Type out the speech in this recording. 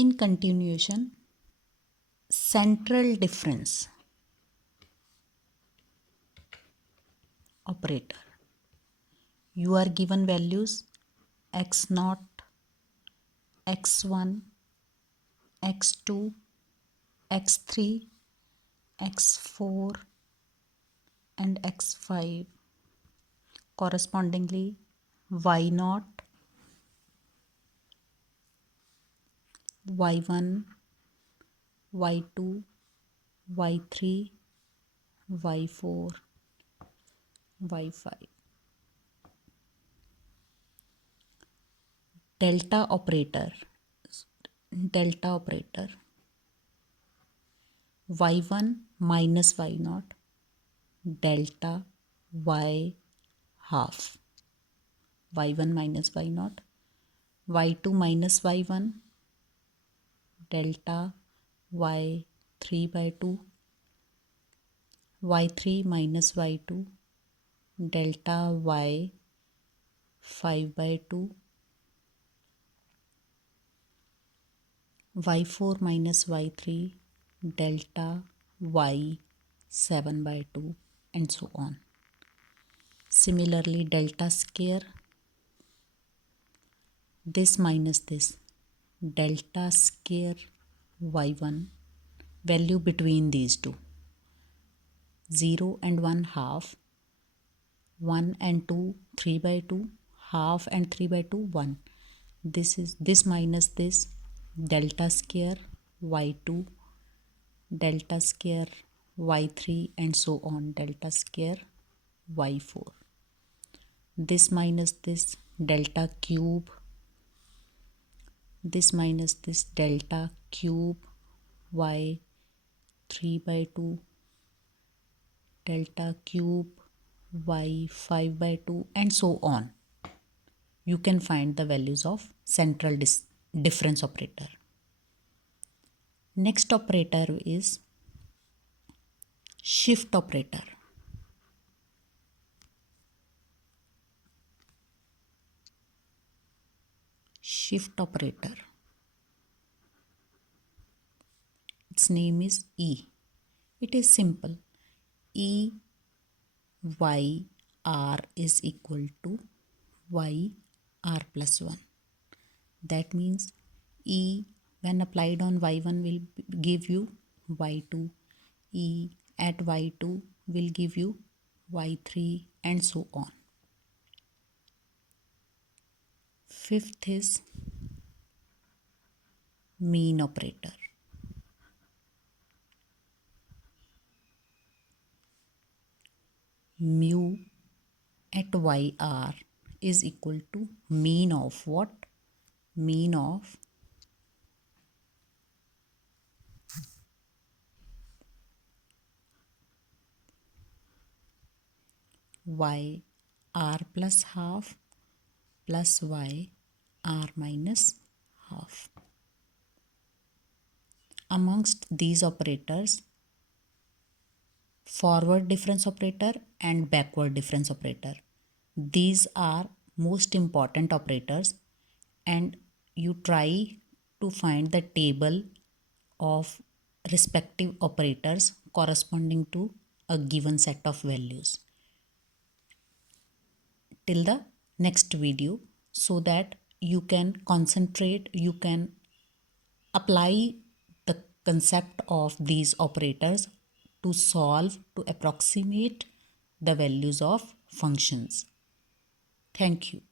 In continuation, central difference operator. You are given values x0, x1, x2, x3, x4 and x5. Correspondingly, y0, y1, y2, y3, y4, y5. Delta operator. Delta operator. y1 minus y0 delta y half. y1 minus y0, y2 minus y1 delta y3 by 2, y3 minus y2 delta y5 by 2, y4 minus y3 delta y7 by 2 and so on. Similarly, delta square, this minus this, delta square y1, value between these two, 0 and 1 half, 1 and 2 3 by 2, half and 3 by 2 1. This minus this, delta square y2, delta square y3 and so on, delta square y4. This minus this, delta cube, this minus this, delta cube y3 by 2, delta cube y5 by 2 and so on. You can find the values of central difference operator. Next operator is shift operator. Shift operator. Its name is E. It is simple. E y r is equal to y r plus 1. That means E when applied on y1 will give you y2. E at y2 will give you y3 and so on. Fifth is mean operator. Mu at yr is equal to mean of what? Mean of y r plus half plus y r minus half. Amongst these operators, forward difference operator and backward difference operator, these are most important operators, and you try to find the table of respective operators corresponding to a given set of values. Till the next video, so that you can concentrate, you can apply the concept of these operators to solve, to approximate the values of functions. Thank you.